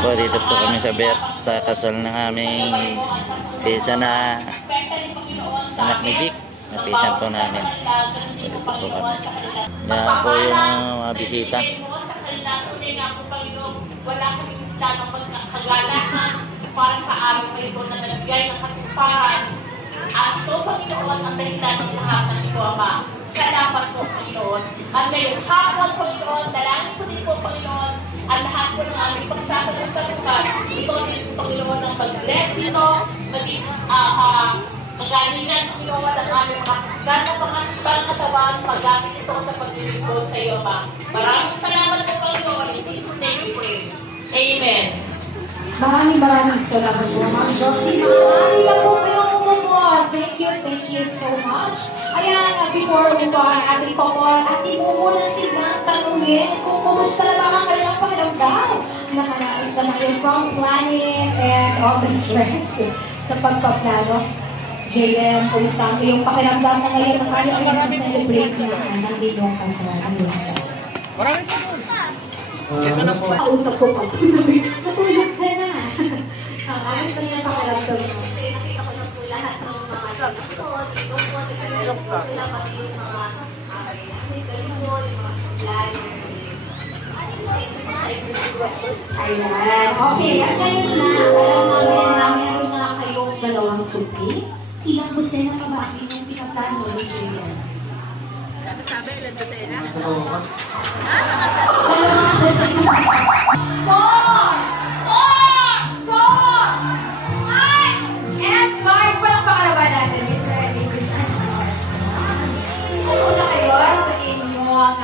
Po, dito po kami sa kasal ng aming pisa na anak ni Vic. Napisan po namin. Dito po kami. Yan po yung mga bisita. Wala kami sila ng pagkakagalahan para sa araw na ito na nagbigay ng katuparan. At ito, Panginoon, ang dahilan ng lahat ng ito, Ama. Salamat po, Panginoon. At ngayong hapon, Panginoon, dalangin ko din po, Panginoon, ang lahat po ng aming pagsasalusan. Ito din, Panginoon, ang mag-bless dito, maging magalingan, Panginoon, ang aming mga kasigan ng pangatawan, magamit ito sa paglilingkod sa iyo, Ama. Maraming salamat po, Panginoon. In Jesus' name we pray. Amen. Maraming salamat po, Ma'am Josie. Marami na po kayong umupo. Thank you so much. Ayan, before we go, ating po, ating mo muna silang tanungin kung kumusta na ba ang kanilang pakiramdam. Nakanais na kayo from planning and all the stress sa pagpaplano. JM, kumusta ang iyong pakiramdam na ngayon ng kanyang celebrate na nandito ang kasalanan nila sa Marami po. Ito na po. Kausap ko pa. Natulog ka na. Ayos na yung pakiramdam. Kasi nakita ko na po lahat ng mga sinakot, dito po, nagkaroon po sila pati yung mga yung mga supplier. Ayan. Okay, at ngayon na, alam namin na meron na kayong dalawang suki. Ilang dosena pa ba ang inyong pinaplano ni Julian? Sabi, ilan dosena? Dalawang dosena. 4! And 5! Walang pakalaban natin, Mr. and Mrs. Anwar. Ano na kayo sa inyong upuan?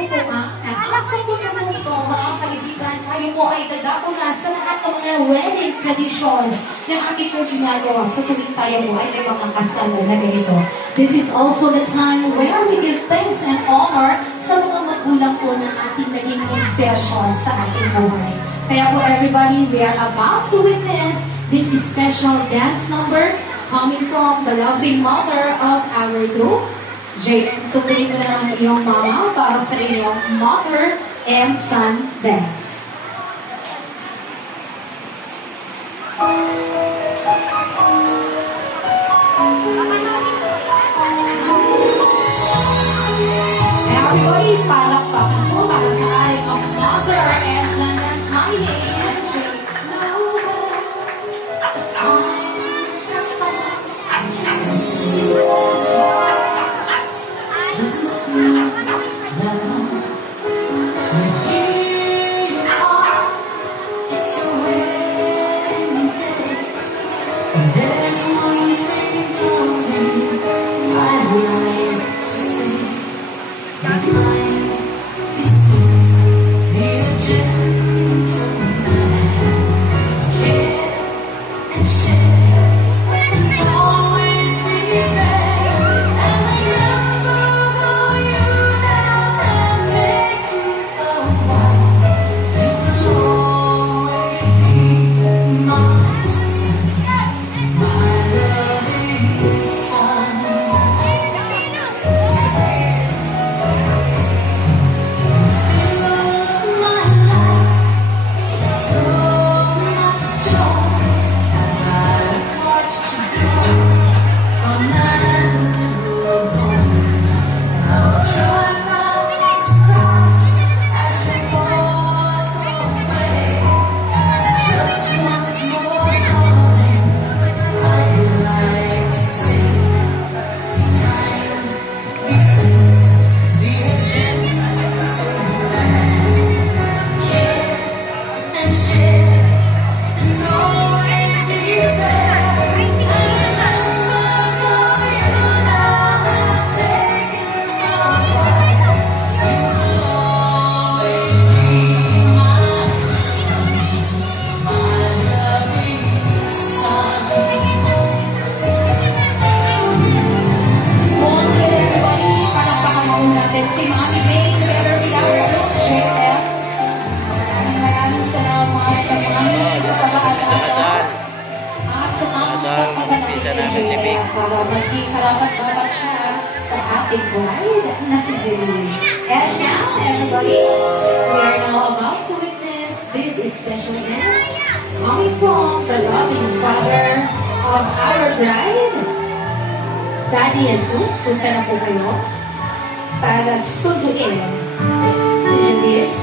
Nakasan ko na po ito, mga kaibigan. Kayo po ay dadapo na sa lahat ng mga wedding traditions ng aking po ginagawa sa tuwing tayo mo ay may mga kasal na ganito. This is also the time where we give thanks and honor sa mga magulang po na ating naging inspirasyon sa ating buhay. Kaya po everybody, we are about to witness this special dance number coming from the loving mother of our group, JM. So, tuloy ko na lang iyong mama para sa inyong mother and son dance. Everybody, palakpakan po para sa ating mother and son dance. Mommy and JM. para maging karapat-dapat siya sa ating bride na si Julie. And now, everybody, we are now about to witness this special dance coming from the loving father of our bride, Daddy Jesus. Punta na po kayo para sunduin si Liz.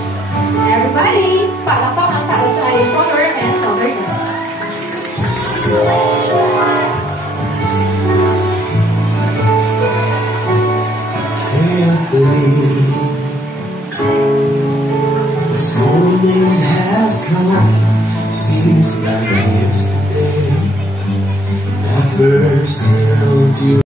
Everybody, palakpak ang tao sa ating honor and governance. Can't believe this morning has come. Seems like yesterday I first held you.